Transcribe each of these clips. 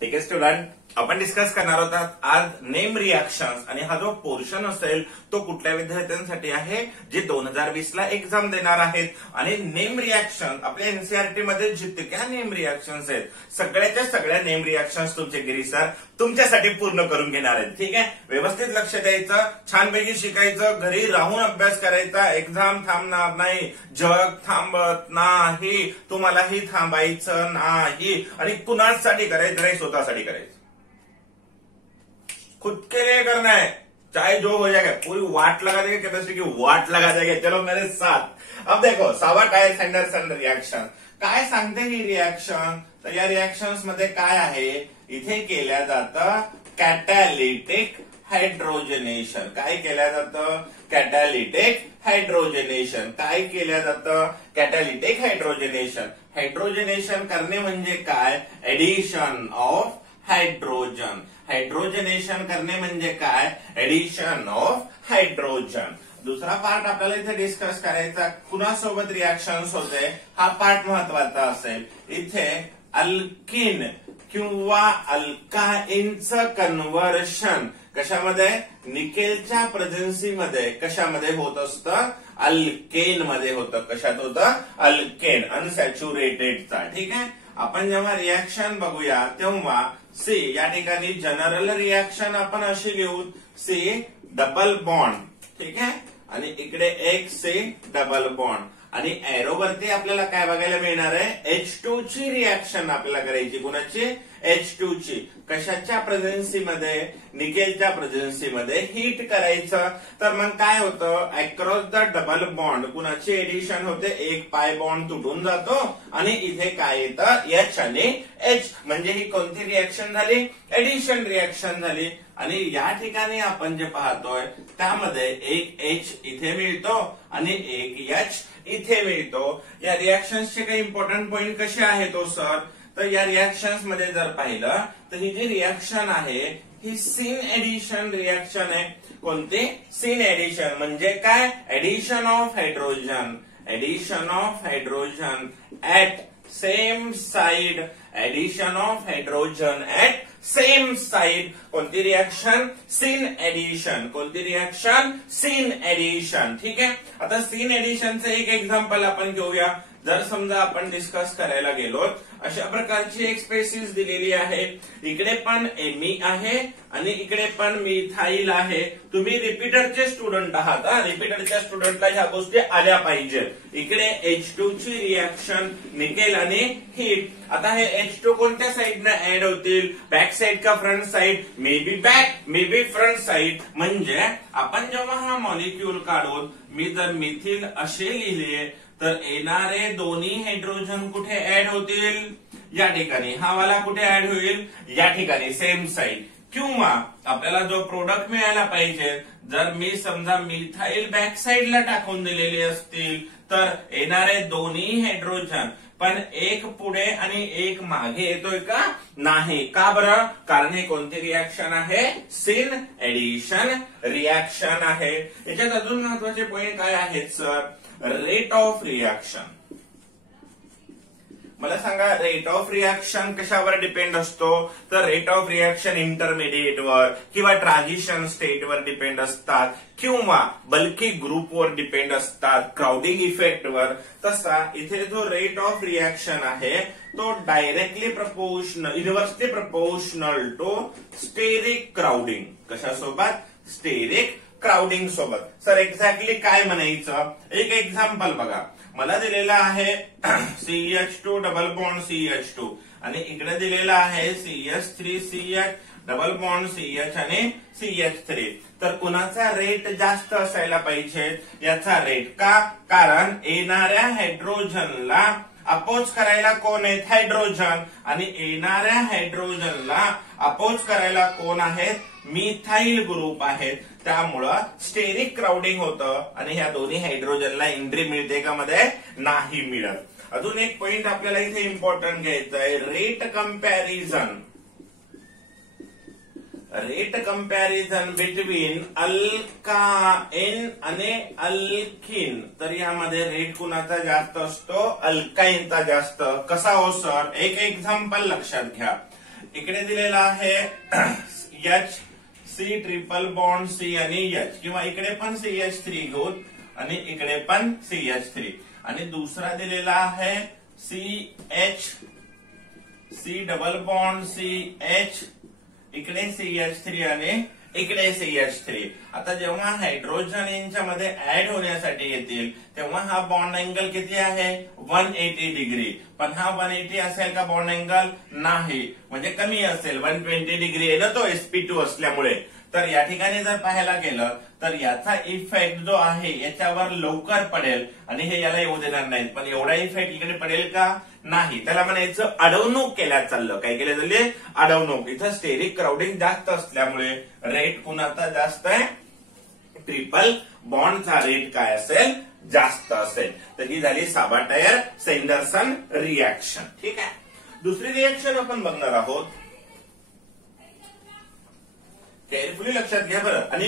ठीक आहे स्टुडंट, आपण डिस्कस करणार आहोत आज नेम रिएक्शन्स आणि हा जो पोर्शन असेल तो कुठल्या विद्यार्थ्यांसाठी आहे जे 2020 ला एक्झाम देणार आहेत. आणि नेम रिएक्शन आपल्या एनसीईआरटी मध्ये जितक्या नेम रिएक्शन्स आहेत सगळ्याच्या सगळ्या नेम रिएक्शन्स तुमचे गिरीश सर तुमच्यासाठी पूर्ण करून घेणार आहेत. ठीक आहे, व्यवस्थित लक्ष द्यायचं, छानपैकी शिकायचं, घरी राहून अभ्यास करायचा. एक्झाम थांबणार नाही, जग थांबत नाही, तुम्हालाही थांबायचं नाही. आणि कुणासाठी करायचं नाही, स्वतःसाठी करायचं. खुद के लिए करना है, चाहे जो हो जाएगा. पूरी वाट लगा देंगे, कैपेसिटी की वाट लगा देंगे. चलो मेरे साथ. अब देखो सावार्ट एंडरसन रिएक्शन काय सांगते ही रिएक्शन. तर या रिएक्शन्स मध्ये काय आहे, इथे केल्या जातं कॅटॅलिटिक हायड्रोजनेशन. काय केल्या जातं, कॅटॅलिटिक हायड्रोजनेशन. काय केल्या जातं, कॅटॅलिटिक हायड्रोजनेशन. हायड्रोजनेशन करणे म्हणजे काय, एडिशन ऑफ हायड्रोजन. हायड्रोजनेशन करणे म्हणजे काय, एडिशन ऑफ हायड्रोजन. दुसरा पार्ट आपल्याला इथे डिस्कस करायचा, कुणासोबत रिएक्शन्स होते हा पार्ट महत्वाचा असेल. इथे अल्किन किंवा अल्काइनचं कन्व्हर्शन कशामध्ये, निकेलच्या प्रेझेन्सीमध्ये कशामध्ये होत असतं, अल्केन मध्ये होतं. कशात होतं, अल्केन, अनसॅच्युरेटेडचा. ठीक आहे, आपण जेव्हा रिएक्शन बघूया तेव्हा सी या ठिकाणी जनरल रिएक्शन आपण अशी लिहू, सी डबल बॉन्ड. ठीक आहे, आणि इकडे एक सी डबल बॉन्ड. आणि एरो वरती आपल्याला काय बघायला मिळणार आहे, H2 ची रिएक्शन आपल्याला करायची. कुणाची, H2 ची. कशाच्या प्रेझेन्सीमध्ये, निकेलच्या प्रेझेन्सीमध्ये हीट करायचं. तर मग काय होतं, अक्रॉस द डबल बॉन्ड कुणाची एडिशन होते, एक पाय बॉन्ड तुटून जातो आणि इथे काय येतं, H आणि H. म्हणजे ही कोणती रिएक्शन झाली, एडिशन रिएक्शन झाली. आणि या ठिकाणी आपण जे पाहतोय त्यामध्ये एक H इथे मिळतो आणि एक H इथे मिळतो. या रिएक्शन्सचे काही इम्पॉर्टंट पॉइंट कसे आहेत तो सर, तर या रिएक्शन्स मध्ये जर पाहिलं तर ही जी रिएक्शन आहे ही सीन एडिशन रिएक्शन आहे. कोणती, सीन एडिशन. म्हणजे काय, addition of hydrogen. Addition of hydrogen at same side. Addition of hydrogen at same side. कोणती रिएक्शन, सीन एडिशन. कोणती रिएक्शन, सीन एडिशन. ठीक आहे, आता सीन एडिशनचं एक एक्झाम्पल आपण घेऊया. जर समजा आपण डिस्कस करायला गेलो, अशा प्रकारची एक स्पेसिस दिलेली आहे. इकडे पण एमी आहे आणि इकडे पण मिथाईल आहे. तुम्ही रिपीटरचे स्टुडंट आहात, रिपीटरच्या स्टुडंटला ह्या गोष्टी आल्या पाहिजे. इकडे H2 ची रिएक्शन, निकेल आणि हीट. आता हे H2 कोणत्या साईडने ऍड होतील, बॅक साईड का front side, may be back may be front side. म्हणजे आपण जेव्हा हा मॉलिक्यूल काढून मी जर मिथिल असे लिहिले तर येणारे दोन्ही हायड्रोजन कुठे ऍड होतील, या ठिकाणी. हा वाला कुठे ऍड होईल, या ठिकाणी सेम साईड. किंवा आपल्याला जो प्रोडक्ट मिळायला पाहिजे, जर मी समजा मिथाईल बॅक साईडला टाकून दिलेले असतील तर येणारे दोन्ही हायड्रोजन पण एक पुढे आणि एक मागे येतोय का, नाही. का बरं, कारण हे कोणती रिएक्शन आहे, सीन एडिशन रिएक्शन आहे. याच्यात अजून महत्वाचे पॉइंट काय आहेत सर, रेट ऑफ रिएक्शन. मला सांगा, रेट ऑफ रिएक्शन कशावर डिपेंड असतो, तर रेट ऑफ रिएक्शन इंटरमिडिएटवर किंवा ट्रान्झिशन स्टेटवर डिपेंड असतात किंवा बल्की ग्रुपवर डिपेंड असतात, क्राउडिंग इफेक्टवर. तसा इथे जो रेट ऑफ रिएक्शन आहे तो directly proportional, inversely proportional to steric crowding. कशासोबत, स्टेरिक क्राउडिंग सोबत. सर एक्झॅक्टली काय म्हणायचं, एक एक्झाम्पल बघा. मला दिलेला आहे CH2 डबल बॉन्ड CH2 आणि इकडे दिलेला आहे CH3CH डबल बॉन्ड CH आणि CH3. तर कुणाचा रेट जास्त असायला पाहिजे, याचा रेट. का, कारण येणाऱ्या हायड्रोजनला अपोज करायला कोण आहेत, हायड्रोजन. आणि येणाऱ्या हायड्रोजनला अपोज करायला कोण आहेत, मिथाईल ग्रुप आहेत. त्यामुळं स्टेरिक क्राउडिंग होतं आणि ह्या दोन्ही हायड्रोजनला एंट्री मिळते का मध्ये, नाही मिळत. अजून एक पॉइंट आपल्याला इथे इम्पॉर्टंट घ्यायचं आहे, rate comparison. Rate comparison between alkyne आणि अल्किन. तर यामध्ये रेट कुणाचा जास्त असतो, अल्काइनचा जास्त. कसा हो सर, एक एक्झाम्पल लक्षात घ्या. इकडे दिलेला आहे H C triple bond C आणि एच, किंवा इकडे पण CH3 घेऊ आणि इकडे पण CH3, आणि दुसरा दिलेला आहे CH C double bond CH, इकडे CH3 आणि इकडे CH3. आता जेव्हा हायड्रोजन यांच्यामध्ये ऍड होण्यासाठी येतील तेव्हा हा बॉन्ड अँगल किती आहे 180 डिग्री. पण हा 180 असेल का बॉन्ड अँगल? नाही, म्हणजे कमी असेल, 120 डिग्री आहे ना तो sp2 असल्यामुळे. तर या ठिकाणी जर पाहायला गेलं तर याचा इफेक्ट जो आहे याच्यावर लवकर पडेल आणि हे याला येऊ देणार नाहीत. पण एवढा इफेक्ट इकडे पडेल का? नाही. त्याला म्हणायचं अडवणूक केल्या चाललं. काय केलं चालले? अडवणूक. इथं स्टेरिक क्राउडिंग जास्त असल्यामुळे रेट कुणाचा जास्त आहे? ट्रिपल बॉन्डचा रेट काय असेल? जास्त असेल. तर ही झाली साबाटायर सँडरसन रिएक्शन. ठीक आहे. दुसरी रिएक्शन आपण बघणार आहोत. केअरफुली लक्षात घ्या बरं. आणि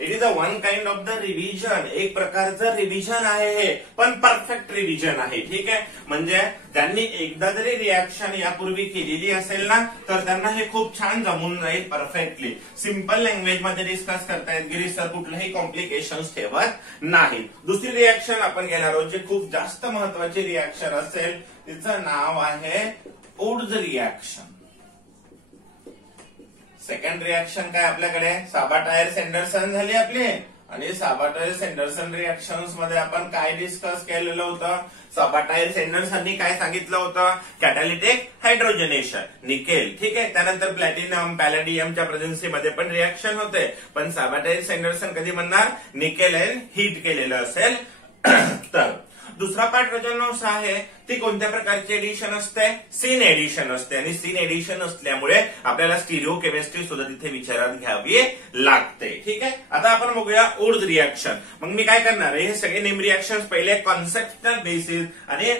it is a one kind of the revision. एक प्रकारचं रिव्हिजन आहे हे, पण परफेक्ट रिव्हिजन आहे. ठीक आहे. म्हणजे ज्यांनी एकदा जरी रिएक्शन यापूर्वी केलेली असेल ना तर त्यांना हे खूप छान जमून जाईल परफेक्टली. सिंपल लँग्वेज मध्ये डिस्कस करतायत. गिरीश सर कुठलंही कॉम्प्लिकेशन्स ठेवत नाहीत. दुसरी रिएक्शन आपण घेणार आहोत जे खूप जास्त महत्वाची रिएक्शन असेल. तिचं नाव आहे वुड्स रिएक्शन. सेकंड रिएक्शन काय आपल्याकडे? साबाटायर सँडरसन झाली आपली. आणि साबाटायर सँडरसन रिएक्शन्स मध्ये आपण काय डिस्कस केलेलं होतं? साबाटायर सँडरसननी काय सांगितलं होतं? कॅटॅलिटिक हायड्रोजनेशन, निकेल. ठीक आहे. त्यानंतर प्लॅटिनम पॅलेडियमच्या प्रेझेन्सीमध्ये पण रिएक्शन होते. पण साबाटायर सँडरसन कधी म्हणणार? निकेल अँड हीट केलेलं असेल तर. दुसरा पार्ट रजनोस आहे ती कोणत्या प्रकारची एडिशन असते? सीन एडिशन असते. आणि सीन एडिशन असल्यामुळे आपल्याला स्टिरिओ केमिस्ट्री सुद्धा तिथे विचारात घ्यावी लागते. ठीक आहे. आता आपण बघूया वुड्स रिएक्शन. मग मी काय करणार आहे? हे सगळे नेम रिएक्शन पहिले कॉन्सेप्टल बेसिस आणि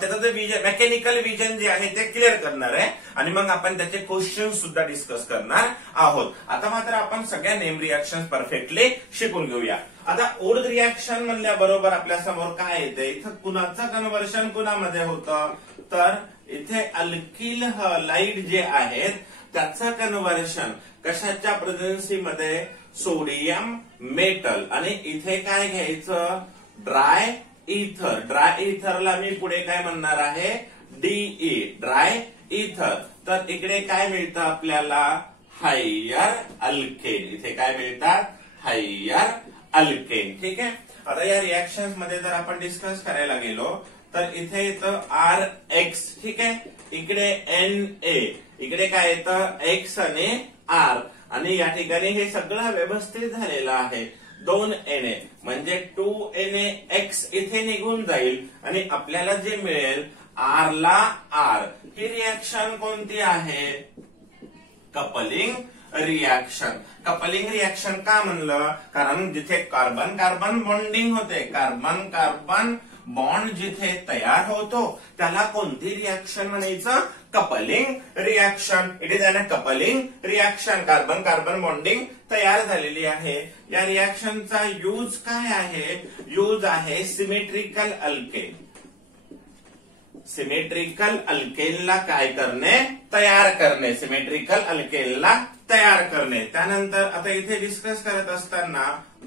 त्याचं जे मेकॅनिकल विजन जे आहे ते क्लिअर करणार आहे. आणि मग आपण त्याचे क्वेश्चन सुद्धा डिस्कस करणार आहोत. आता मात्र आपण सगळ्या नेम रिएक्शन परफेक्टली शिकून घेऊया. आता वुड्स रिएक्शन म्हणल्याबरोबर आपल्या समोर काय येते? इथं कुणाचं कन्व्हर्शन कुणामध्ये होतं? तर इथे अल्किल हलाइड जे आहेत त्याचं कन्व्हर्शन कशाच्या प्रेझेन्सीमध्ये? Sodium metal. आणि इथे काय घ्यायचं? ड्राय इथर. ड्राय इथरला मी पुढे काय म्हणणार आहे? DE, ड्राय इथर. तर इकडे काय मिळतं आपल्याला? Higher alkane. इथे काय मिळतात? Higher alkane. ठीक आहे. आता या रिएक्शन मध्ये जर आपण डिस्कस करायला गेलो तर इथे येतं RX. ठीक आहे. इकडे NA, इकडे काय येतं? X आणि R. आणि या ठिकाणी हे सगळं व्यवस्थित झालेलं आहे. 2 Na म्हणजे 2 NaX इथे निघून जाईल आणि आपल्याला जे मिळेल R ला R. ही रिएक्शन कोणती आहे? Coupling reaction. कपलिंग रिएक्शन का म्हणलं? कारण जिथे कार्बन कार्बन बॉन्डिंग होते, कार्बन कार्बन बॉन्ड जिथे तयार होतो त्याला कोणती रिएक्शन म्हणायचं? Coupling reaction. It is a coupling reaction. Carbon carbon bonding तयार झालेली आहे. या रिएक्शनचा यूज काय आहे? यूज आहे सिमेट्रिकल अल्केन. सिमेट्रिकल अल्केनला काय करणे? तयार करणे. सिमेट्रिकल अल्केनला तयार करणे. त्यानंतर आता इथे डिस्कस करत असताना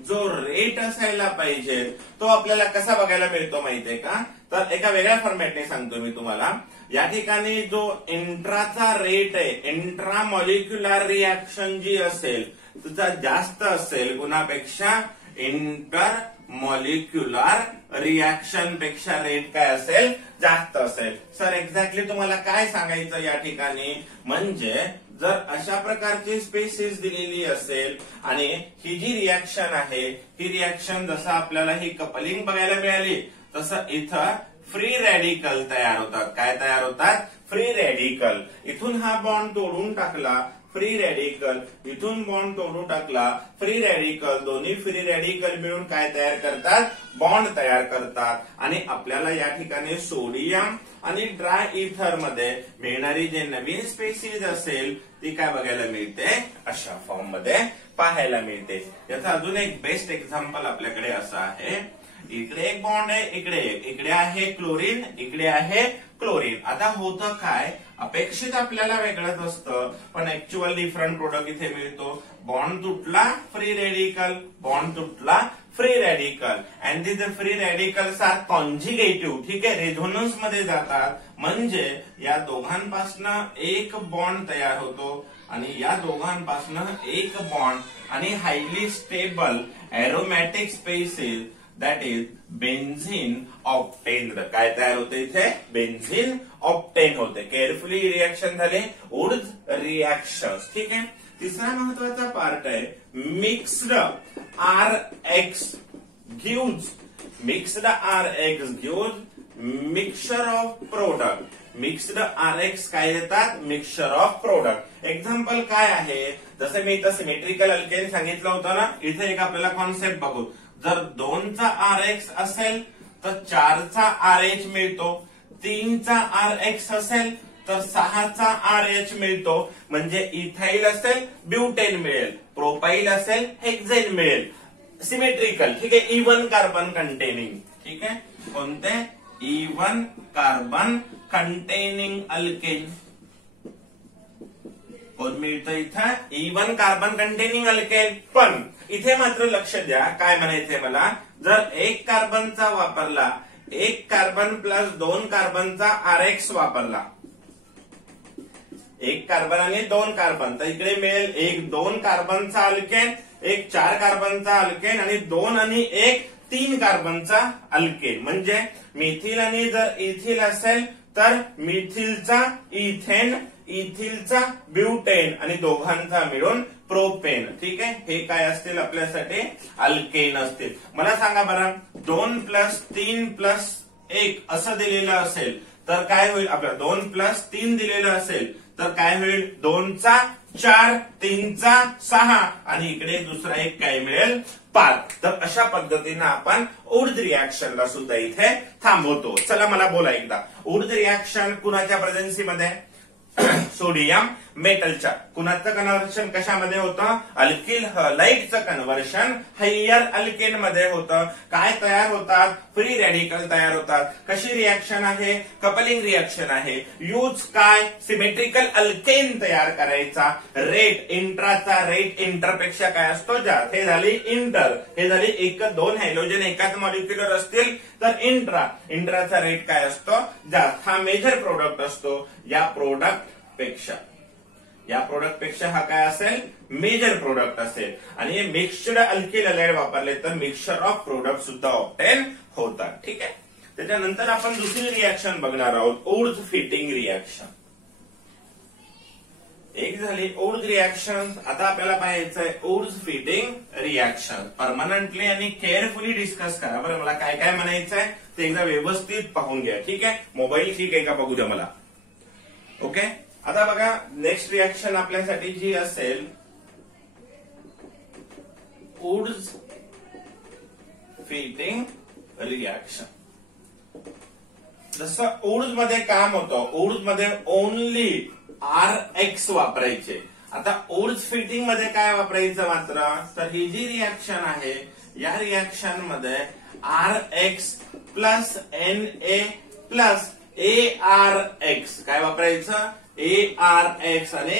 जो रेट असायला पाहिजे तो आपल्याला कसा बघायला मिळतो माहितीये का? तर एका वेगळ्या फॉर्मॅटने सांगतो मी तुम्हाला. या ठिकाणी जो इंट्राचा रेट आहे, इंट्रा मॉलिक्युलर रिएक्शन जी असेल तुझा जास्त असेल कुणापेक्षा? इंटर मॉलिक्युलर रिएक्शन पेक्षा रेट काय असेल? जास्त असेल. सर एक्झॅक्टली तुम्हाला काय सांगायचं या ठिकाणी? म्हणजे जर अशा प्रकारची स्पेसिस दिलेली असेल आणि ही जी रिएक्शन आहे ही रिएक्शन जसं आपल्याला ही कपलिंग बघायला मिळाली तसं इथं फ्री रॅडिकल तयार होतात. काय तयार होतात? Free radical. इथून हा बॉन्ड तोडून टाकला, फ्री रॅडिकल. इथून बॉन्ड तोडून टाकला, फ्री रॅडिकल. दोन्ही फ्री रॅडिकल मिळून काय तयार करतात? बॉन्ड तयार करतात. आणि आपल्याला या ठिकाणी सोडियम आणि ड्राय इथर मध्ये मिळणारी जे नवीन स्पेसिस असेल ती काय बघायला मिळते? अशा फॉर्म मध्ये पाहायला मिळते. याचा अजून एक बेस्ट एक्झाम्पल आपल्याकडे असं आहे. इकडे एक बॉन्ड आहे, इकडे आहे क्लोरीन, इकडे आहे क्लोरीन. आता होतं काय, अपेक्षित आपल्याला वेगळंच असतं पण ऍक्च्युअल डिफरंट प्रोडक्ट इथे मिळतो. बॉन्ड तुटला, फ्री रेडिकल, बॉन्ड तुटला, free radical. And this free radicals are conjugative. ठीक आहे, रेझोनन्स मध्ये जातात म्हणजे या दोघांपासनं एक बॉन्ड तयार होतो आणि या दोघांपासनं एक बॉन्ड आणि highly stable aromatic species that is benzene obtained. काय तयार होते इथे, बेन्झीन ऑब्टेन होते. केअरफुली रिएक्शन झाले उर्ज रिएक्शन. ठीक आहे, तिसरा महत्वाचा पार्ट आहे mixed RX gives, mixed RX gives mixture of product. Mixed RX काय देतात, मिक्सचर ऑफ प्रोडक्ट. एक्झाम्पल काय आहे, जसं मी इथं सिमेट्रिकल अल्केन सांगितलं होतं ना, इथे एक आपल्याला कॉन्सेप्ट बघू. जर 2चा RX असेल तर 4चा RH मिळतो, 3चा RX असेल तर 6चा RH मिळतो. म्हणजे इथाइल असेल ब्युटेन मिळेल, प्रोपाइल असेल हेक्झेन मिळेल. सिमेट्रिकल. ठीक आहे, इवन कार्बन कंटेनिंग. ठीक आहे, कोणते, इवन कार्बन कंटेनिंग अल्केन. कोण मिळतं इथं, इवन कार्बन कंटेनिंग अल्केन. पण इथे मात्र लक्ष द्या, काय म्हणायचंय मला, जर एक कार्बनचा वापरला, एक कार्बन प्लस 2 कार्बनचा RX वापरला, एक कार्बन आणि 2 कार्बन, तर इकडे मिळेल एक 2 कार्बनचा अल्केन, एक 4 कार्बनचा अल्केन आणि 2 आणि 1 3 कार्बनचा अल्केन. म्हणजे मिथिल आणि जर इथिल असेल तर मिथिलचा इथेन, इथिलचा ब्युटेन आणि दोघांचा मिळून प्रोपेन. ठीक आहे, हे काय असतील आपल्यासाठी, अल्केन असतील. मला सांगा बरं, 2 + 3 + 1 असं दिलेलं असेल तर काय होईल, आपल्याला 2 + 3 दिलेलं असेल तर काय होईल, 2चा 4, 3चा 6 आणि इकडे दुसरा एक काय मिळेल, 5. तर अशा पद्धतीनं आपण ऊर्ज रिएक्शनला सुद्धा इथे थांबवतो. चला मला बोला एकदा, ऊर्ज रिएक्शन कुणाच्या प्रेझेन्सीमध्ये, सोडियम मेटलच्या. कुणाचं कन्व्हर्शन कशामध्ये होतं, अल्किल हलाइडचं कन्व्हर्शन हायर अल्केन मध्ये होतं. काय तयार होतात, फ्री रेडिकल तयार होतात. कशी रिएक्शन आहे, कपलिंग रिएक्शन आहे. यूज काय, सिमेट्रिकल अल्केन तयार करायचा. रेट, इंट्राचा रेट इंटरपेक्षा काय असतो, जास्त. हे झाली इंटर, हे झाली 1-2 हायड्रोजन एकाच मॉलिक्युलर असतील तर इंट्रा, इंट्राचा रेट काय असतो, जास्त. हा मेजर प्रोडक्ट असतो. या प्रोडक्ट पेक्षा हा काय असेल, मेजर प्रोडक्ट असेल. आणि हे मिक्स्ड अल्किल हलाइड वापरले तर मिक्सचर ऑफ प्रोडक्ट सुद्धा ऑब्टेन होतात. ठीक आहे, त्याच्यानंतर आपण दुसरी रिएक्शन बघणार आहोत, ऊर्ज फिटिंग रिएक्शन. एक झाली ऊर्ज रिएक्शन, आता आपल्याला पाहायचंय ऊर्ज फिटिंग रिएक्शन. परमनंटली आणि केअरफुली डिस्कस करा बरं. मला काय काय म्हणायचंय ते एकदा व्यवस्थित पाहून घ्या. ठीक आहे, मोबाईल ठीक आहे का बघू द्या मला. ओके, आता बघा नेक्स्ट रिएक्शन आपल्यासाठी जी असेल, ऊर्ज फिटिंग रिएक्शन. जसं ऊर्ज मध्ये काम होतं, ऊर्ज मध्ये ओनली RX वापरायचे. आता ऊर्ज फिटिंग मध्ये काय वापरायचं मात्र, तर ही जी रिएक्शन आहे या रिएक्शन मध्ये RX + Na + ARX काय वापरायचं, ARX आणि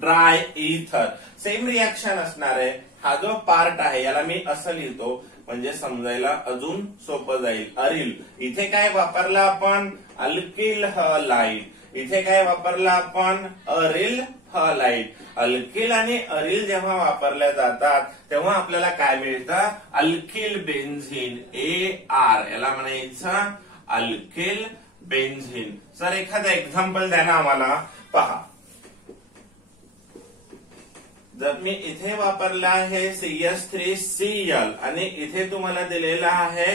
ड्राय इथर. सेम रिएक्शन असणार आहे. हा जो पार्ट आहे याला मी असं लिहितो म्हणजे समजायला अजून सोपं जाईल. अरिल, इथे काय वापरला आपण, अल्किल हलाइड. इथे काय वापरला आपण, अरिल हलाइड. अल्किल आणि अरिल जेव्हा वापरल्या जातात तेव्हा आपल्याला काय मिळतं, अल्किल बेन्झीन, AR. याला म्हणायचं अल्किल बेन्झीन. सर एखादं एक्झाम्पल द्या ना आम्हाला. पहा, जर मी इथे वापरला आहे CH3Cl आणि इथे तुम्हाला दिलेला आहे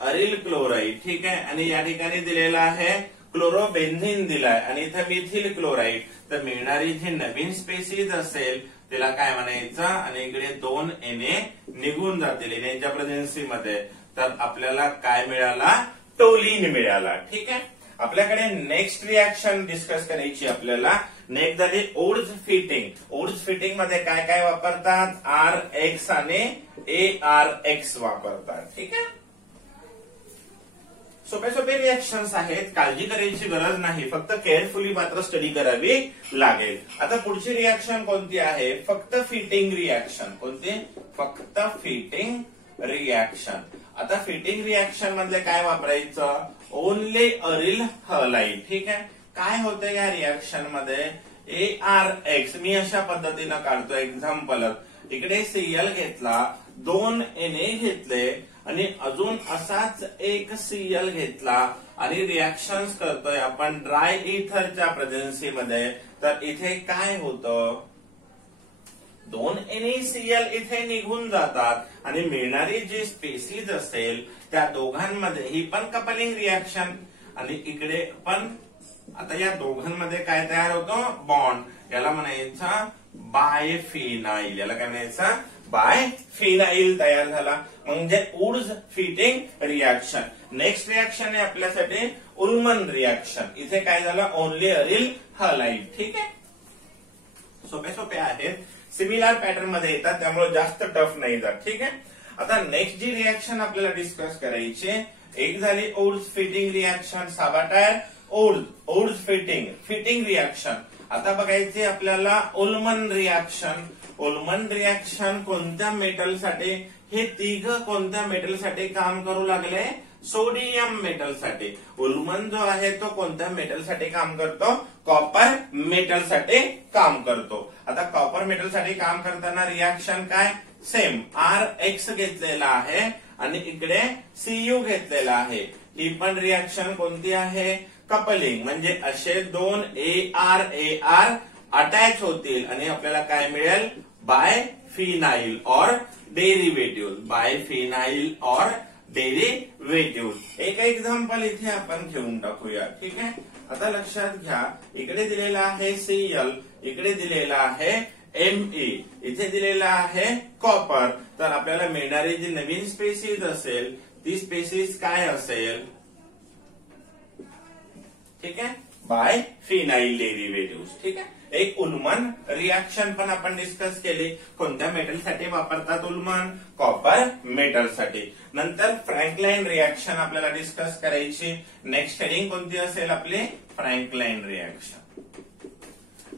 अरिल क्लोराईड. ठीक आहे, आणि या ठिकाणी दिलेला आहे क्लोरोबेन्झीन दिलाय आणि इथे मिथिल क्लोराईड. तर मिळणारी जी नवीन स्पेसिस असेल त्याला काय म्हणायचं, आणि इकडे 2 Na निघून जातील एनएच्या प्रेझेन्सीमध्ये. तर आपल्याला काय मिळाला, टोलिन मिळाला. ठीक आहे, आपल्याकडे नेक्स्ट रिएक्शन डिस्कस करायची. आपल्याला नेक्स्ट झाली ओड्स फिटिंग. ओड्स फिटिंग मध्ये काय काय वापरतात, आर एक्स आणि ए आर एक्स वापरतात. ठीक आहे. सोपे सोपे रिएक्शन्स आहेत, काळजी करायची गरज नाही, फक्त केअरफुली मात्र स्टडी करावी लागेल. आता पुढची रिएक्शन कोणती आहे, फक्त फिटिंग रिएक्शन. कोणती, फक्त फिटिंग रिएक्शन. आता फिटिंग रिएक्शन मध्ये काय वापरायचं, ओनली अरिल हलाइड. ठीक आहे. काय होतं या रिएक्शन मध्ये, ए आर एक्स मी अशा पद्धतीनं काढतो एक्झाम्पल. इकडे सीएल घेतला, 2 Na घेतले आणि अजून असाच एक सीएल घेतला आणि रिएक्शन्स करतोय आपण ड्राय इथरच्या प्रेझेन्सीमध्ये. तर इथे काय होतं, 2 NaCl इथे निघून जातात आणि मिळणारी जी स्पेसीज असेल त्या दोघांमध्ये ही पण कपलिंग रिएक्शन. आणि इकडे पण आता या दोघांमध्ये काय तयार होतं, बॉन्ड. याला म्हणायचा बायफिनाइल. याला काय म्हणायचं, बायफिनाइल तयार झाला, म्हणजे Wurtz Fittig reaction. Next reaction आहे आपल्यासाठी उल्मन रिएक्शन. इथे काय झालं, ओनली अरिल हलाइड. ठीक आहे. सोपे सोपे आहेत, सिमिलर पॅटर्न मध्ये येतात, त्यामुळे जास्त टफ नाही जात. ठीक आहे. आता नेक्स्ट जी रिएक्शन आपल्याला डिस्कस करायची, एक झाली Wurtz Fittig reaction, Sabatier Wurtz Fittig reaction. आता बघायचे आपल्याला उल्मन रिएक्शन. उल्मन रिएक्शन कोणत्या मेटलसाठी, हे तिघ कोणत्या मेटलसाठी काम करू लागले, सोडियम मेटलसाठी. उल्मन जो आहे तो कोणत्या मेटलसाठी काम करतो, कॉपर मेटलसाठी काम करतो. आता कॉपर मेटलसाठी काम करताना रिएक्शन काय, सेम आर एक्स घेतलेला आहे आणि इकडे सीयू घेतलेला आहे. ही पण रिएक्शन कोणती आहे, कपलिंग. म्हणजे असे 2 AR अटॅच होतील आणि आपल्याला काय मिळेल, बायफिनाइल और डेरिव्हेटिव्ह. बायफिनाइल और डेरिव्हेटिव्ह. एक एक्झाम्पल इथे आपण घेऊन टाकूया. ठीक आहे. आता लक्षात घ्या, इकडे दिलेला आहे सीएल, इकडे दिलेला आहे Me, इथे दिलेला आहे कॉपर. तर आपल्याला मिळणारी जी नवीन स्पेसीज असेल ती स्पेसीज काय असेल, ठीक आहे, बायफिनाइल डेरिव्हेटिव्ह. ठीक आहे. एक उल्मन रिएक्शन पण आपण डिस्कस केली, कोणत्या मेटलसाठी वापरतात उल्मन, कॉपर मेटलसाठी. नंतर फ्रँकलाइन रिएक्शन आपल्याला डिस्कस करायची. नेक्स्ट हेडिंग कोणती असेल आपली, फ्रँकलाइन रिएक्शन.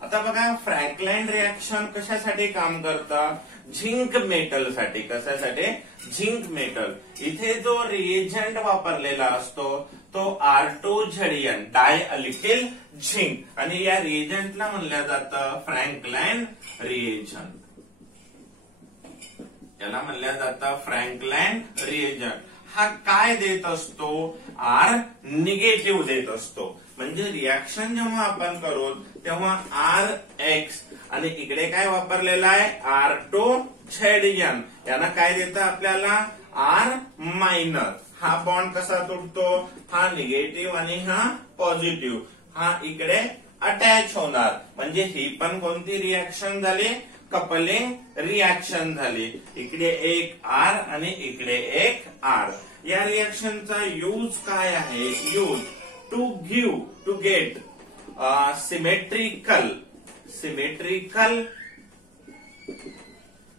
आता बघा, फ्रँकलाइन रिएक्शन कशासाठी काम करतं, झिंक मेटलसाठी. कशासाठी, झिंक मेटल. इथे जो रिएजंट वापरलेला असतो तो R2Zn डायअलिटिल झिंक आणि या रिएजंटला म्हणलं जातं फ्रँकलाइन रिएजंट. याला म्हणलं जातं फ्रँकलाइन रिएजंट. हा काय देत असतो, आर निगेटिव्ह देत असतो. म्हणजे रिएक्शन जेव्हा आपण करू तेव्हा आर एक्स आणि इकडे काय वापरलेला आहे, R2Zn. यांना काय देतं आपल्याला, आर मायनस. हा बॉन्ड कसा तुटतो, हा निगेटिव्ह आणि हा पॉझिटिव्ह. हा इकडे अटॅच होणार. म्हणजे ही पण कोणती रिएक्शन झाली, कपलिंग रिएक्शन झाली. इकडे एक आर आणि इकडे एक आर. या रिएक्शनचा यूज काय आहे, use to get symmetrical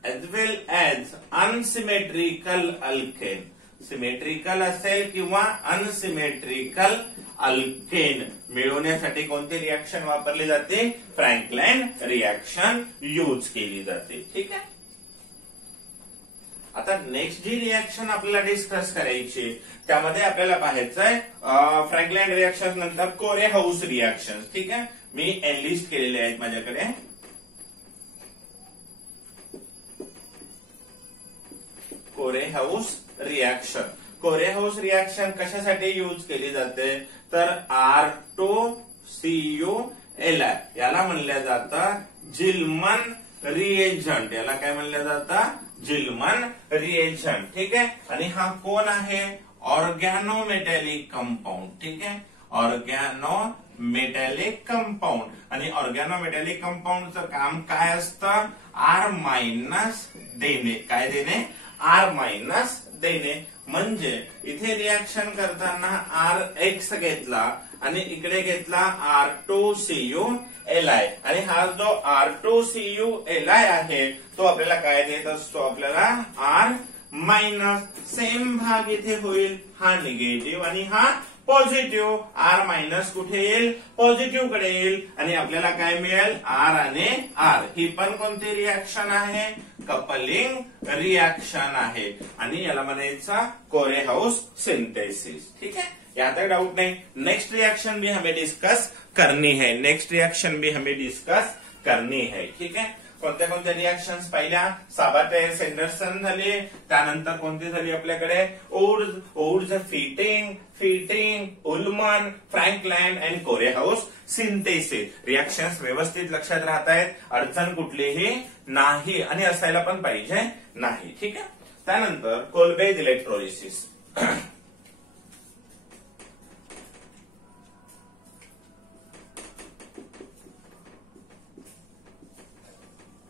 as well as unsymmetrical alkane. Symmetrical असेल किंवा अनसिमेट्रिकल अल्केन मिळवण्यासाठी कोणती रिएक्शन वापरली जाते, फ्रँकलाइन रिएक्शन यूज केली जाते. ठीक आहे. आता नेक्स्ट जी रिएक्शन आपल्याला डिस्कस करायची त्यामध्ये आपल्याला पाहायचंय फ्रँकलाइन रिएक्शन नंतर कोरे हाऊस रिएक्शन. ठीक आहे. मी एनलिस्ट केलेले आहेत माझ्याकडे. कोरे हाऊस रिएक्शन. कोरे हाऊस रिएक्शन कशासाठी यूज केली जाते, तर R2CuLi याला म्हणलं जातं जिल्मन रिएजंट. याला काय म्हणलं जातं, जिल्मन रिएजंट. ठीक आहे. आणि हा कोण आहे, ऑर्गॅनोमेटॅलिक कंपाऊंड. ठीक आहे. ऑर्गॅनोमेटॅलिक कंपाऊंड. आणि ऑर्गॅनोमेटॅलिक कंपाऊंडचं काम काय असतं, आर मायनस देणे. काय देणे, आर मायनस देणे, म्हणजे इथे रिॲक्शन करताना RX घेतला आणि इकडे घेतला R2CuLi आणि हा जो R2CuLi आहे तो आपल्याला काय देत असतो, आपल्याला R मायनस, सेम भाग इथे होईल, हा निगेटिव्ह आणि हा पॉझिटिव्ह, R मायनस कुठे येईल, पॉझिटिव्ह कडे येईल आणि आपल्याला काय मिळेल, R आणि R. ही पण कोणती रिॲक्शन आहे, कपलिंग रिॲक्शन आहे आणि याला म्हणायचा कोरेहाउस सिंथेसिस. ठीक है, यहाँ तक डाउट नहीं. नेक्स्ट रिएक्शन भी हमें डिस्कस करनी है, नेक्स्ट रिएक्शन भी हमें डिस्कस करनी है. ठीक है, कोणत्या कोणत्या रिएक्शन्स पहिल्या, साबाटेस एंडरसन झाली, त्यानंतर कोणती झाली आपल्याकडे, Wurtz Fittig, Ullmann, Frankland and Corey House synthesis. Reactions व्यवस्थित लक्षात राहत आहेत, अडचण कुठलीही नाही आणि असायला पण पाहिजे नाही. ठीक आहे, त्यानंतर कोलबेज इलेक्ट्रोलिसिस.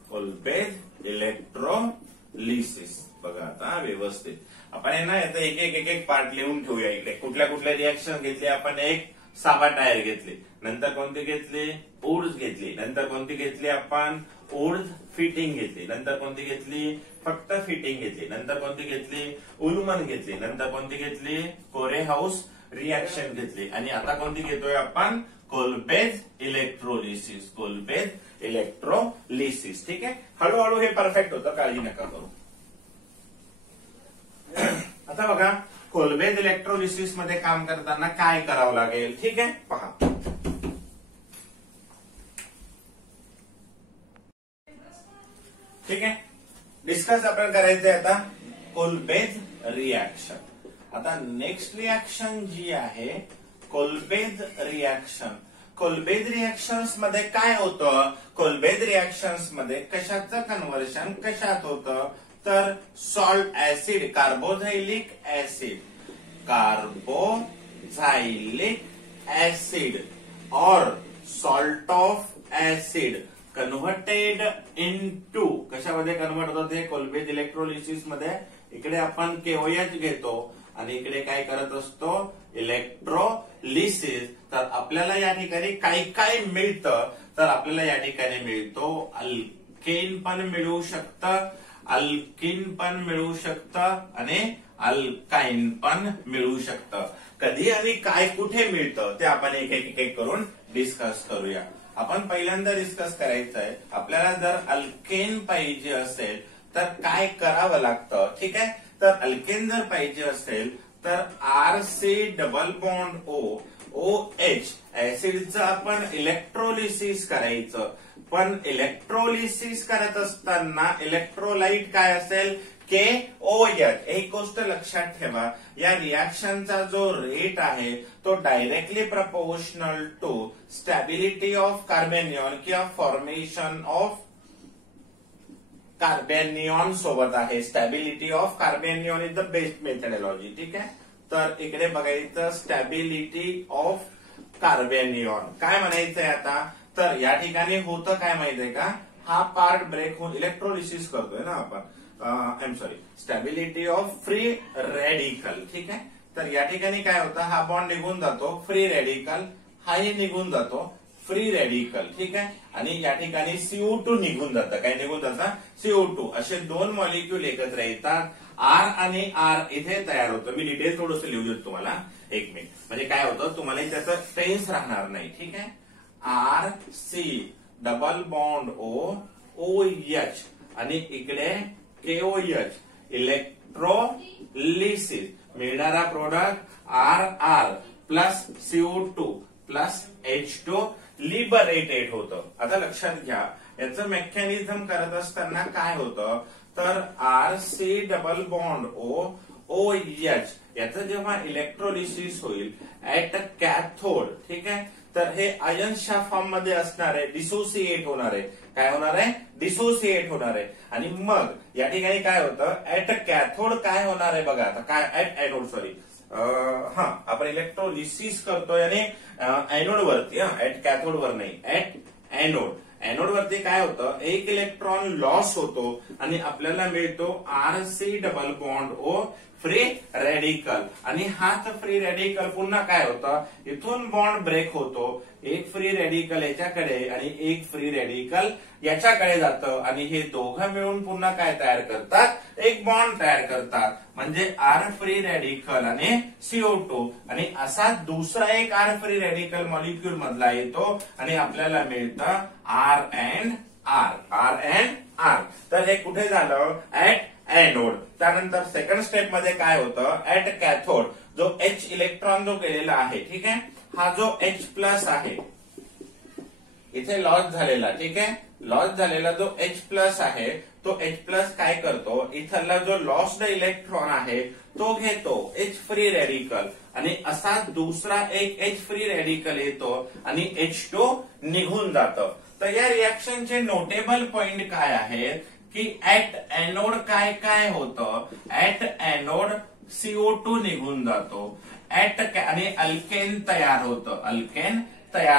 कोलबेज इलेक्ट्रोलिसिस बघा आता व्यवस्थित आपण आहे ना, याचा एक पार्ट लिहून ठेवूया इकडे. कुठल्या कुठल्या रिएक्शन घेतली आपण, एक साबा टायर घेतली, नंतर कोणती घेतली, उड्स घेतली, नंतर कोणती घेतली आपण, उड्स फिटिंग घेतली, नंतर कोणती घेतली, फक्त फिटिंग घेतली, नंतर कोणती घेतली, उल्मन घेतली, नंतर कोणती घेतली, कोरेहाउस रिएक्शन घेतली आणि आता कोणती घेतोय आपण, कोलबेज इलेक्ट्रोलिसिस. कोलबेज इलेक्ट्रोलिसिस. ठीक आहे, हळूहळू हे परफेक्ट होतं, काळजी नका करू. आता बघा, कोलबेज इलेक्ट्रोलिसिस मध्ये काम करताना काय करावं लागेल. ठीक आहे, पहा. ठीक आहे, डिस्कस आपण करायचंय आता कोलबेज रिएक्शन. आता नेक्स्ट रिएक्शन जी आहे कोलबेज रिएक्शन. कोलबेज रिएक्शन्स मध्ये काय होतं, कोलबेज रिएक्शन्स मध्ये कशाचं कन्व्हर्शन कशात होतं, तर सॉल्ट ऍसिड, कार्बोझायलिक ऍसिड और salt of acid converted into, कशामध्ये कन्व्हर्ट होतं ते कोलबेज इलेक्ट्रोलिसिस मध्ये. इकडे आपण KOH घेतो आणि इकडे काय करत असतो, इलेक्ट्रोलिसिस. तर आपल्याला या ठिकाणी काय काय मिळतं, तर आपल्याला या ठिकाणी मिळतो अल्केन पण मिळू शकतं, अल्किन पण मिळू शकतं आणि अल्काइन पण मिळू शकतं. कधी आणि काय कुठे मिळतं ते आपण एक करून डिस्कस करूया. आपण पहिल्यांदा डिस्कस करायचं आहे, आपल्याला जर अल्केन पाहिजे असेल तर काय करावं लागतं. ठीक आहे, तर अल्केन जर पाहिजे असेल तर RC डबल बॉन्ड OH ऍसिडचं आपण इलेक्ट्रोलिसिस करायचं. पण इलेक्ट्रोलिसिस करत असताना इलेक्ट्रोलाइट काय असेल, KOH. एक गोष्ट लक्षात ठेवा, या रिएक्शनचा जो रेट आहे तो directly proportional to stability of carbanion किंवा फॉर्मेशन ऑफ कार्बेनियॉन सोबत आहे. Stability of carbanion is the best methodology. ठीक आहे, तर इकडे बघायचं स्टॅबिलिटी ऑफ कार्बेनियॉन. काय म्हणायचंय आता, तर या ठिकाणी होतं काय माहितीये का, हा पार्ट ब्रेक होऊन इलेक्ट्रोलिसिस करतोय ना आपण, स्टॅबिलिटी ऑफ फ्री रेडिकल. ठीक आहे, तर या ठिकाणी काय होतं, हा बॉन्ड निघून जातो, फ्री रेडिकल, हाही निघून जातो, फ्री रेडिकल. ठीक आहे, आणि या ठिकाणी CO2 निघून जातं. काय निघून जातं, CO2. असे दोन मॉलिक्यूल एकत्र येतात, R आणि R इथे तयार होतं. मी डिटेल थोडंसं लिहू देतो तुम्हाला, एक मिनिट. म्हणजे काय होतं, तुम्हाला त्याचं टेन्स राहणार नाही. ठीक आहे, RC डबल बॉन्ड OH आणि इकडे KOH इलेक्ट्रोलिसिस. मिळणारा product RR plus CO2 plus H2 liberated होतं. आता लक्षात घ्या, याचं मेकॅनिझम करत असताना काय होतं, तर RC डबल बॉन्ड OH याचं जेव्हा इलेक्ट्रोलिसिस होईल ऍट कॅथोड. ठीक आहे, तर हे आयन्सच्या फॉर्म मध्ये असणार आहे, डिसोसिएट होणार आहे. काय होणार आहे, डिसोसिएट होणार आहे. आणि मग या ठिकाणी काय होतं, ऍट कॅथोड काय होणार आहे बघा. आता काय ऍट एनोड, सॉरी, आपण इलेक्ट्रोलिसिस करतोय आणि एनोड वरती, ऍट कॅथोड वर नाही, ऍट एनोड. एनोड वरती काय होतं, एक इलेक्ट्रॉन लॉस होतो आणि आपल्याला मिळतो RC double bond O free radical. आणि हाच फ्री रेडिकल पुन्हा काय होतं, इथून बॉन्ड ब्रेक होतो, एक फ्री रेडिकल याच्याकडे आणि एक फ्री रेडिकल याच्याकडे जातं आणि हे दोघं मिळून पुन्हा काय तयार करतात, एक बॉन्ड तयार करतात. म्हणजे आर फ्री रेडिकल आणि CO2 आणि असा दुसरा एक आर फ्री रेडिकल मॉलिक्यूल मधला येतो आणि आपल्याला मिळतं आर अँड आर. तर हे कुठे झालं, ऍट एनोड. त्यानंतर सेकंड स्टेप मध्ये काय होतं, ऍट कॅथोड जो H इलेक्ट्रॉन जो गेलेला आहे, ठीक आहे, हा जो H प्लस आहे इथे लॉस झालेला, ठीक आहे, लॉस झालेला जो H प्लस आहे तो H प्लस काय करतो, इथला जो लॉस्ड इलेक्ट्रॉन आहे तो घेतो H फ्री रेडिकल आणि असा दुसरा एक H फ्री रेडिकल येतो आणि H2 निघून जातं. तर या रिएक्शनचे नोटेबल पॉइंट काय आहेत की ऍट एनोड काय काय होतं, ऍट एनोड CO2 निघून जातो, ऍट आणि अल्केन तयार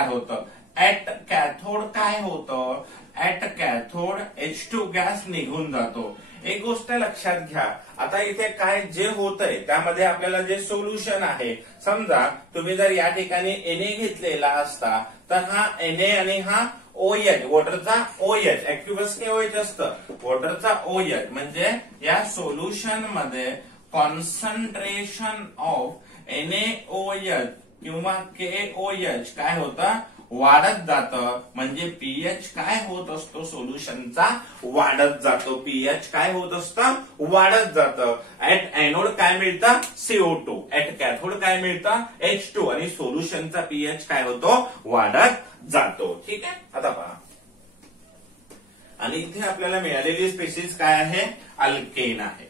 होतं, ऍट कॅथोड काय होतं, ऍट कॅथोड H2 गॅस निघून जातो. एक गोष्ट लक्षात घ्या, आता इथे काय जे होतंय त्यामध्ये आपल्याला जे सोल्युशन आहे, समजा तुम्ही जर या ठिकाणी Na घेतलेला असता तर हा Na आणि हा OH वॉटरचा OH ऍक्टिव्हस KOH असतं, वॉटरचा OH म्हणजे या सोल्युशन मध्ये कॉन्सन्ट्रेशन ऑफ NaOH किंवा KOH काय होतं, वाढत जातं. म्हणजे पीएच काय होत असतो, सोल्युशनचा वाढत जातो, पीएच काय होत असतं, वाढत जातं. ऍट एनोड काय मिळतं, CO2, ऍट कॅथोड काय मिळतं, H2 आणि सोल्युशनचा पीएच काय होतो, वाढत जातो. ठीक आहे, आता पहा. आणि इथे आपल्याला मिळालेली स्पेसिस काय आहे, अल्केन आहे.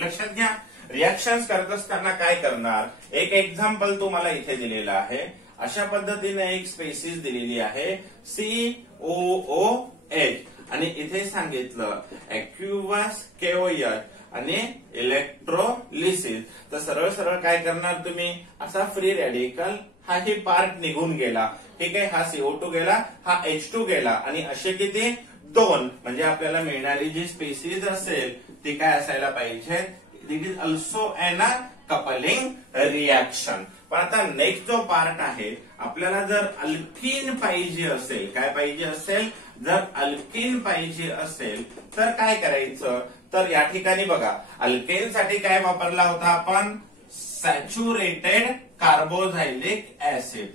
लक्षात घ्या, रिएक्शन्स करत असताना काय करणार, एक एक्झाम्पल तुम्हाला इथे दिलेला आहे. अशा पद्धतीने एक स्पेसिस दिलेली आहे COOH आणि इथे सांगितलं ऍक्युवस KOH आणि इलेक्ट्रोलिसिस. तर सरळ सरळ काय करणार तुम्ही, असा फ्री रेडिकल हा ही पार्ट निघून गेला, ठीक आहे, हा CO2 गेला, हा H2 गेला आणि असे किती, दोन. म्हणजे आपल्याला मिळणारी जी स्पेसिस असेल ती काय असायला पाहिजे, it is also an a coupling reaction. पण आता नेक्स्ट जो पार्ट आहे, आपल्याला जर अल्कीन पाहिजे असेल, काय पाहिजे असेल, जर अल्कीन पाहिजे असेल तर काय करायचं, तर या ठिकाणी बघा अल्केन साठी काय वापरला होता आपण, सॅच्युरेटेड कार्बोझायलिक ऍसिड.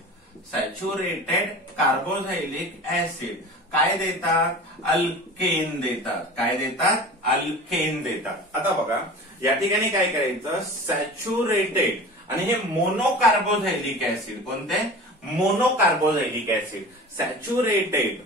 सॅच्युरेटेड कार्बोझायलिक ऍसिड काय देतात, अल्केन देतात. काय देतात, अल्केन देतात. आता बघा या ठिकाणी काय करायचं, सॅच्युरेटेड आणि हे मोनोकार्बोझायलिक ऍसिड, कोणते, मोनोकार्बोझायलिक ऍसिड. सॅच्युरेटेड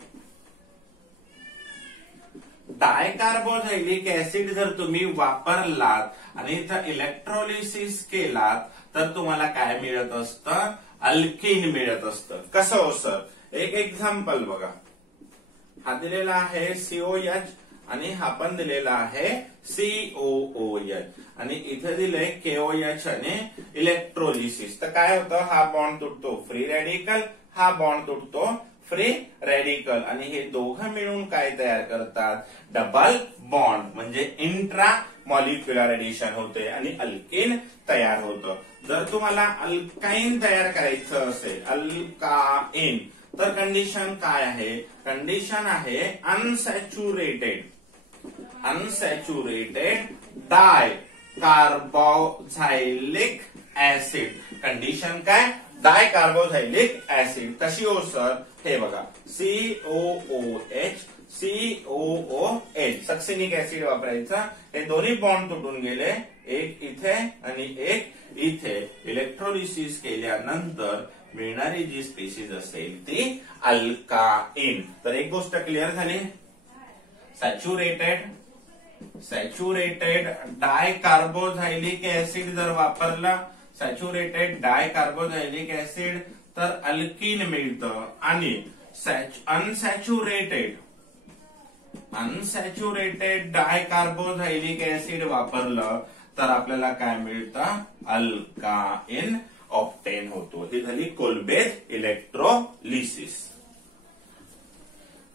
डायकार्बोझायलिक ऍसिड जर तुम्ही वापरलात आणि इथं इलेक्ट्रोलिसिस केलात तर तुम्हाला काय मिळत असतं, अल्कीन मिळत असतं. कसं हो सर, एक एक्झाम्पल बघा, हा दिलेला आहे COH आणि हा पण दिलेला आहे COOH आणि इथे दिले KOH आणि इलेक्ट्रोलिसिस. तर काय होतं, हा बॉन्ड तुटतो फ्री रेडिकल, हा बॉन्ड तुटतो फ्री रेडिकल आणि हे दोघं मिळून काय तयार करतात, डबल बॉन्ड म्हणजे इंट्रा मॉलिक्युलर एडिशन होते आणि अल्केन तयार होतं. जर तुम्हाला अल्काइन तयार करायचं असेल, अल्काइन, तर कंडिशन काय आहे, कंडिशन आहे अनसॅच्युरेटेड डाय कार्बोझायलिक ऍसिड. कंडिशन काय, डाय कार्बोझायलिक ऍसिड. कशी हो सर, हे बघा COOH सक्सिनिक ऍसिड वापरायचा. हे दोन्ही बॉन्ड तुटून गेले, एक इथे आणि एक इथे. इलेक्ट्रोलिसिस केल्यानंतर मिळणारी जी स्पेसिस असेल ती अल्काइन. तर एक गोष्ट क्लिअर झाली, सॅच्युरेटेड डाय कार्बोझायलिक ऍसिड जर वापरला, सॅच्युरेटेड डाय कार्बोझायलिक ऍसिड, तर अल्कीन मिळतं. आणि अनसॅच्युरेटेड डाय कार्बोझायलिक ऍसिड वापरलं तर आपल्याला काय मिळतं, अल्काइन ऑप्टेन होतो. ही झाली कोलबेज इलेक्ट्रोलिसिस.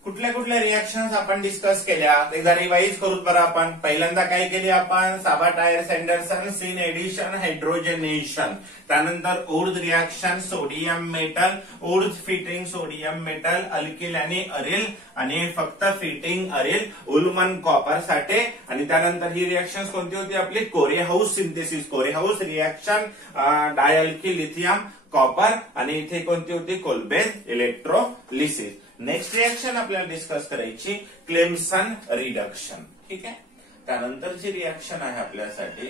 कुठल्या कुठल्या रिएक्शन्स आपण डिस्कस केल्या एकदा रिवाइज करूत बरं आपण. पहिल्यांदा काय केली आपण, साबा टायर्स अँडरसन सिन एडिशन हायड्रोजनेशन. त्यानंतर Wurtz reaction sodium metal, Wurtz Fittig sodium metal, alkyl आणि अरिल, आणि फक्त फिटिंग अरिल उल्मन कॉपर साठी. आणि त्यानंतर ही रिएक्शन कोणती होती आपली, कोरेहाऊस सिंथेसिस, कोरेहाऊस रिएक्शन डायअल्किल लिथियम कॉपर, आणि इथे कोणती होती, कोलबेज इलेक्ट्रोलिसिस. नेक्स्ट रिएक्शन आपल्याला डिस्कस करायची क्लेम्सन रिडक्शन. ठीक आहे. त्यानंतरची रिएक्शन आहे आपल्यासाठी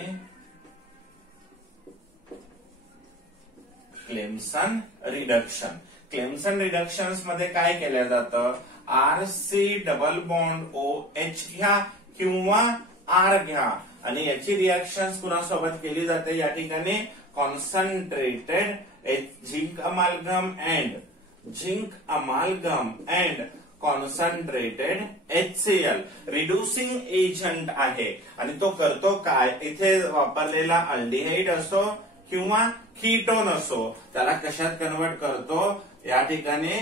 क्लेम्सन रिडक्शन. क्लेम्सन रिडक्शन मध्ये काय केलं जातं, RC डबल बॉन्ड OH घ्या किंवा R घ्या आणि याची रिएक्शन कुणासोबत केली जाते, या ठिकाणी concentrated zinc अमालगम and concentrated HCl reducing agent आहे. आणि तो करतो काय, इथे वापरलेला अल्डिहाइड असो किंवा कीटोन असो त्याला कशात कन्वर्ट करतो, या ठिकाणी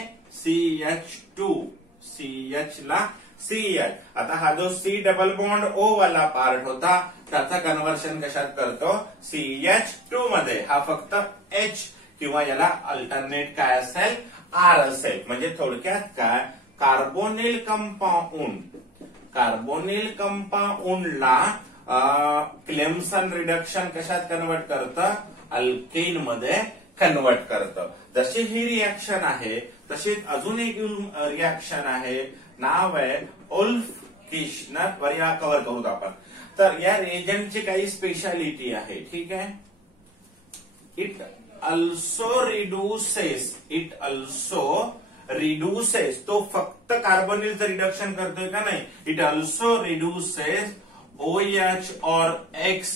CH ला CH. आता हा जो C डबल बॉन्ड O वाला पार्ट होता त्याचा कन्व्हर्शन कशात करतो, CH2 मध्ये. हा फक्त H किंवा याला अल्टरनेट काय असेल, R असेल. म्हणजे थोडक्यात काय, कार्बोनिल कंपाऊंडला क्लेम्सन रिडक्शन कशात कन्वर्ट करतं, अल्केन मध्ये कन्वर्ट करतं. जशी ही रिएक्शन आहे तशीच अजून एक रिएक्शन आहे, नाव आहे उल्फ किश्नर. वर या कव्हर करूत आपण. तर या रिएजंटची काही स्पेशालिटी आहे. ठीक आहे. इट अल्सो रिड्युसेस, तो फक्त कार्बोनिलचं रिडक्शन करतोय का नाही, इट अल्सो रिड्युसेस OH और X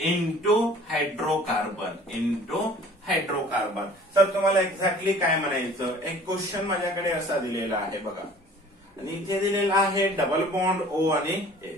इंटू हायड्रोकार्बन. सर तुम्हाला एक्झॅक्टली काय म्हणायचं, एक क्वेश्चन माझ्याकडे असा दिलेला आहे बघा, आणि इथे दिलेला आहे डबल बॉन्ड O आणि A,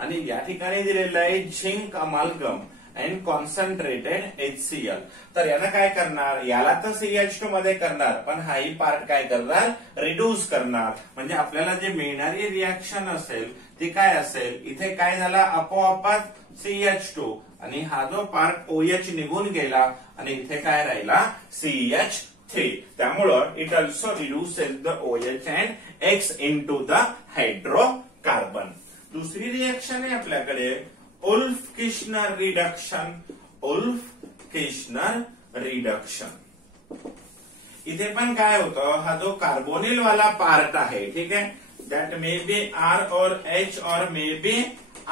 आणि या ठिकाणी दिलेलं आहे झिंक अमालगम अँड कॉन्सन्ट्रेटेड HCl. तर यानं काय करणार, याला तर CH2 मध्ये करणार, पण हाही पार्ट काय करणार, रिड्यूस करणार. म्हणजे आपल्याला जे मिळणारी रिएक्शन असेल ती काय असेल, इथे काय झाला, आपोआपच CH2 आणि हा जो पार्ट OH निघून गेला आणि इथे काय राहिला, CH3. त्यामुळं it also reduces the OH and X into the hydrocarbon. दुसरी रिएक्शन आहे आपल्याकडे उल्फ किश्नर रिडक्शन. इथे पण काय होतं, हा जो कार्बोनिल वाला पार्ट आहे, ठीक आहे, दॅट मे बी R और H और मे बी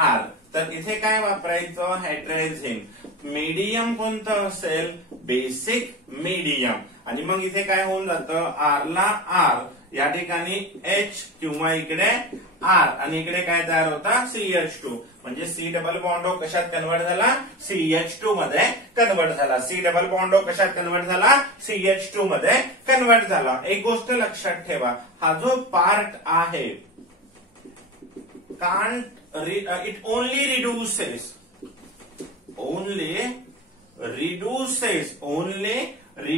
R. तर इथे काय वापरायचं, हायड्रोजन. मीडियम कोणतं असेल, बेसिक मीडियम. आणि मग इथे काय होऊन जातं, R ला R, या ठिकाणी H किंवा इकडे R, आणि इकडे काय तयार होता, CH2. म्हणजे C डबल बॉन्ड O कशात कन्वर्ट झाला, CH2 मध्ये कन्वर्ट झाला. C डबल बॉन्ड O कशात कन्वर्ट झाला, CH2 मध्ये कन्वर्ट झाला. एक गोष्ट लक्षात ठेवा, हा जो पार्ट आहे it only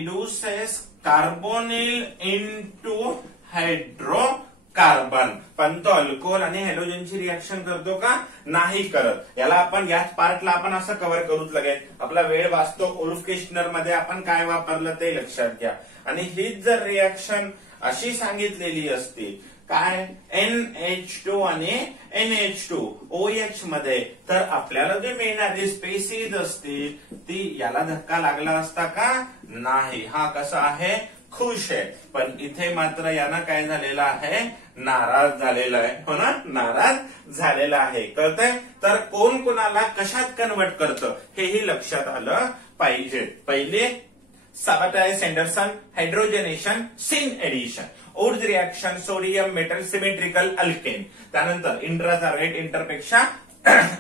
reduces carbonyl into hydrocarbon. पण तो अल्कोहोल आणि हॅलोजनची रिएक्शन करतो का, नाही करत. याला आपण याच पार्टला आपण असं कव्हर करूच लगेच, आपला वेळ वाचतो. उल्फ किश्नर मध्ये आपण काय वापरलं ते लक्षात घ्या. आणि हीच जर रिएक्शन अशी सांगितलेली असती, काय NH2 आणि NH2 OH मध्ये, तर आपल्याला जे मिळणारी स्पेसीज असतील ती याला धक्का लागला असता का, नाही. हा कसा आहे, खुश आहे. पण इथे मात्र यानं काय झालेलं आहे, नाराज झालेला आहे. हो ना, नाराज झालेला आहे. कळतंय. तर कोण कोणाला कशात कन्वर्ट करतं हेही लक्षात आलं पाहिजे. पहिले साबा टायर्स अँडरसन hydrogenation syn addition, Wurtz reaction sodium metal symmetrical alkane. त्यानंतर इंट्राटार्गेट इंटरपेक्षा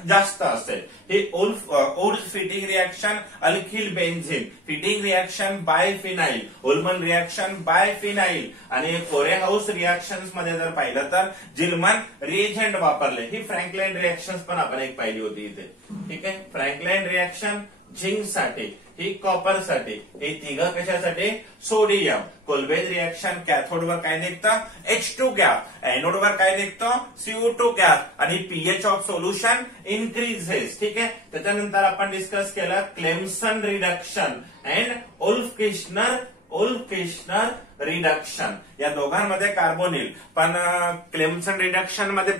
जास्त असेल. हे Wurtz Fittig reaction alkyl benzene, Fittig reaction biphenyl, Ullmann reaction biphenyl, आणि कोरेहाऊस रिएक्शन मध्ये जर पाहिलं तर जिल्मन रिएजंट वापरले. ही फ्रँकलाइन रिएक्शन पण आपण एक पाहिली होती इथे. ठीक आहे. फ्रँकलाइन रिएक्शन झिंक साठी, ही कॉपरसाठी, हे तिघं कशासाठी? सोडियम. कोलबेज रिएक्शन कॅथोडवर काय निघतं? H2 gas. एनोडवर काय निघतं? CO2 gas. आणि पीएच ऑफ सोल्युशन इन्क्रीजेस. ठीक आहे. त्याच्यानंतर आपण डिस्कस केलं Clemson reduction and wolf-Kirchner reduction. या दोघांमध्ये कार्बोनिल, पण क्लेम्सन रिडक्शन मध्ये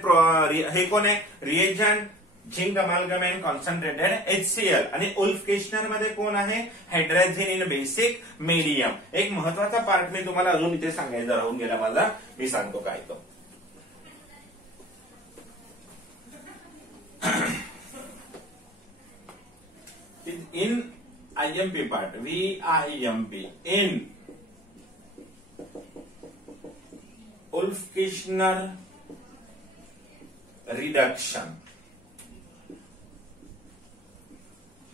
हे कोण आहे? Reagent zinc amalgamate concentrated HCl. आणि उल्फ-किर्चनर मध्ये कोण आहे? Hydrogen in basic medium. एक महत्वाचा पार्ट मी तुम्हाला अजून इथे सांगायचा राहून गेला माझा, मी सांगतो काय तो. In IMP part, VIMP, in Wolff-Kishner reduction,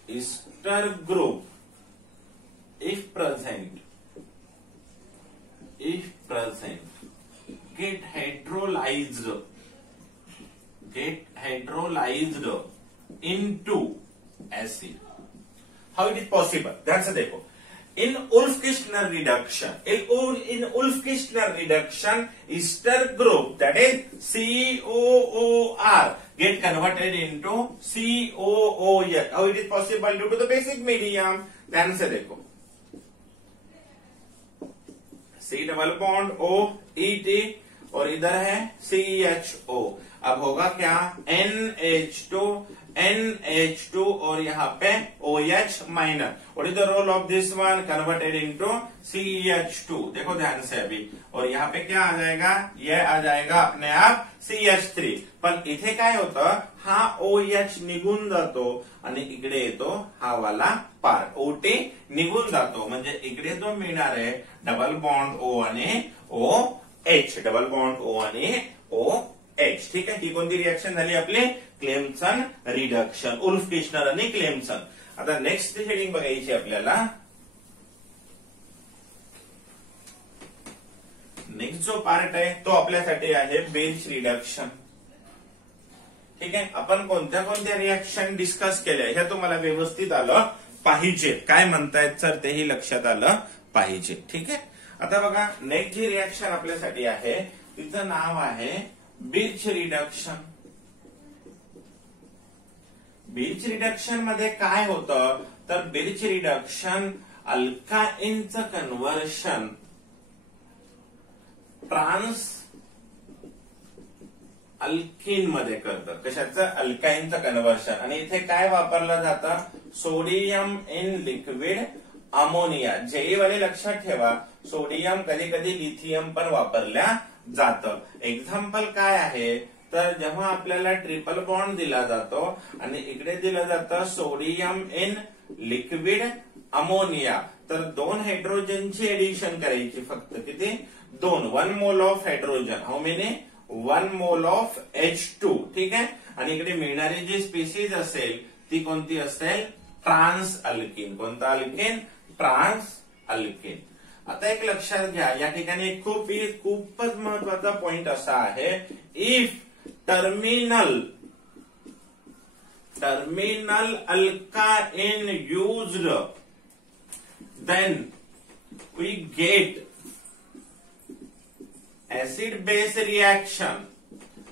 ester group, if present, get hydrolyzed into acid. How it is possible? That's a देखो. In Wolff-Kishner reduction, ester group, that is COOR, get converted into COOH. How it is possible? Due to the basic medium. ध्यान से देखो. C double bond O ET और इधर है CHO. अब होगा क्या? NH2 और यहाँ पे OH माइनस. और इधर role of this one converted into CH2. देखो ध्यान से अभी. और यहाँ पे क्या आ जाएगा? ये आ जाएगा अपने आप CH3. पण इथे काय होतं? हा OH निघून जातो आणि इकडे येतो हा वाला पार्ट OT निघून जातो. म्हणजे इकडे जो मिळणार आहे डबल बॉन्ड O आणि OH, डबल बॉन्ड O आणि OH. ठीक आहे. ही कोणती रिएक्शन झाली आपली? Clemson reduction. उल्फ-किर्चनर आणि क्लेम्सन. आता नेक्स्ट हेडिंग बघायची आपल्याला. नेक्स्ट जो पार्ट आहे तो आपल्यासाठी आहे बेंच रिडक्शन. ठीक आहे. आपण कोणत्या कोणत्या रिएक्शन डिस्कस केल्या हे तुम्हाला व्यवस्थित आलं पाहिजे. काय म्हणतायत सर तेही लक्षात आलं पाहिजे. ठीक आहे. आता बघा नेक्स्ट जी रिएक्शन आपल्यासाठी आहे तिचं नाव आहे बिर्च रिडक्शन. बिर्च रिडक्शन मध्ये काय होतं? तर बिर्च रिडक्शन अल्काइनचं कन्व्हर्शन ट्रान्स अल्किन मध्ये करतं. कशाचं? अल्काइनचं कन्व्हर्शन. आणि इथे काय वापरलं जातं? Sodium in liquid ammonia. JEE वाले लक्षात ठेवा, सोडियम कधी कधी लिथियम पण वापरल्या जातं. एक्झाम्पल काय आहे? तर जेव्हा आपल्याला ट्रिपल बॉन्ड दिला जातो आणि इकडे दिलं जातं सोडियम इन लिक्विड अमोनिया, तर 2 हायड्रोजनची एडिशन करायची. फक्त किती? 2. 1 mole of hydrogen. How many? 1 mole of H2. ठीक आहे. आणि इकडे मिळणारी जी स्पीसीज असेल ती कोणती असेल? Trans alkene. कोणता अल्किन? Trans alkene. आता एक लक्षात घ्या, या ठिकाणी खूपच महत्वाचा पॉइंट असा आहे, if terminal alkyne used then we get acid base reaction.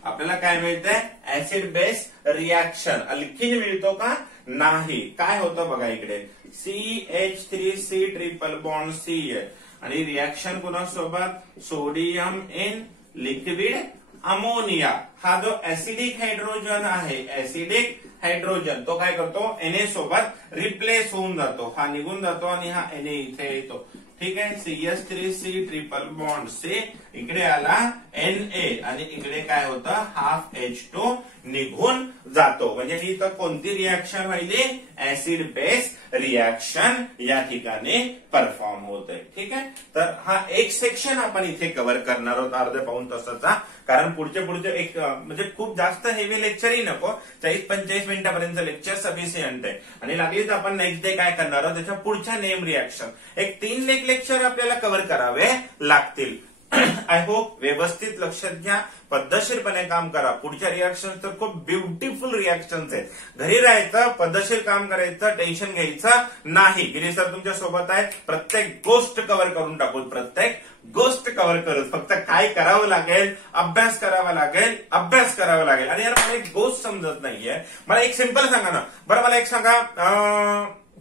आपल्याला काय मिळतंय? Acid base reaction. अल्किन मिळतो का? नाही. काय होतं बघा इकडे CH3C ट्रिपल बॉन्ड CH आणि रिएक्शन कोणासोबत? Sodium in liquid ammonia. हा जो ऍसिडिक हायड्रोजन आहे, ऍसिडिक हायड्रोजन, तो काय करतो? Na सोबत रिप्लेस होऊन जातो. हा निघून जातो आणि हा Na इथे येतो. ठीक आहे. CH3C ट्रिपल बॉन्ड C इकडे आला Na आणि इकडे काय होतं? हाफ H2 निघून जातो. म्हणजे ही तर कोणती रिएक्शन व्हायली? ऍसिड बेस रिएक्शन या ठिकाणी परफॉर्म होत आहे. ठीक आहे. तर हा एक सेक्शन आपण इथे कव्हर करणार आहोत अर्ध्या पाऊण तासाचा. कारण पुढचे एक म्हणजे खूप जास्त हेवी लेक्चरही नको. 40-45 मिनिटापर्यंत लेक्चर सफिशियंट आहे. आणि लागलीच आपण नेक्स्ट डे काय करणार आहोत? त्याच्या पुढच्या नेम रिएक्शन एक 3 लेक्चर आपल्याला कव्हर करावे लागतील. आय होप व्यवस्थित लक्षात घ्या, पद्धतशीरपणे काम करा. पुढच्या रिॲक्शन तर खूप ब्युटिफुल रिॲक्शन्स आहेत. घरी राहायचं, पद्धतशीर काम करायचं, टेन्शन घ्यायचं नाही. गिरीश सर तुमच्या सोबत आहे. प्रत्येक गोष्ट कव्हर करून टाकू, प्रत्येक गोष्ट कव्हर करू. फक्त काय करावं लागेल, अभ्यास करावा लागेल, अभ्यास करावा लागेल. आणि यार मला एक गोष्ट समजत नाहीये, मला एक सिंपल सांगा ना. बरं मला एक सांगा,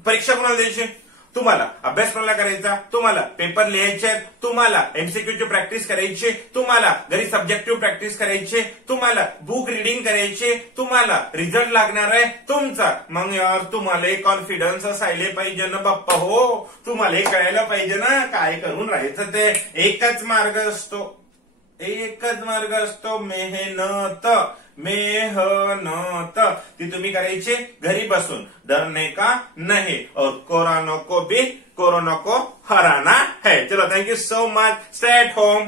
परीक्षा कोणाला द्यायची? तुम्हाला. अभ्यास कोणाला करायचा? तुम्हाला. पेपर लिहायचे, तुम्हाला. एमसीक्यूची प्रॅक्टिस करायची, तुम्हाला. घरी सब्जेक्टिव्ह प्रॅक्टिस करायची, तुम्हाला. बुक रिडिंग करायची, तुम्हाला. रिझल्ट लागणार आहे तुमचा. मग यार तुम्हाला कॉन्फिडन्स असायला पाहिजे ना बाप्पा. हो, तुम्हाला कळायला पाहिजे ना काय करून राहायचं ते. एकच मार्ग असतो, एकच मार्ग असतो, मेहनत. मेहनत ती तुम्ही करायची घरी बसून. डरने का नहीं. और कोरोना को भी कोरोना को हराना है. चलो, thank you so much. Stay at home.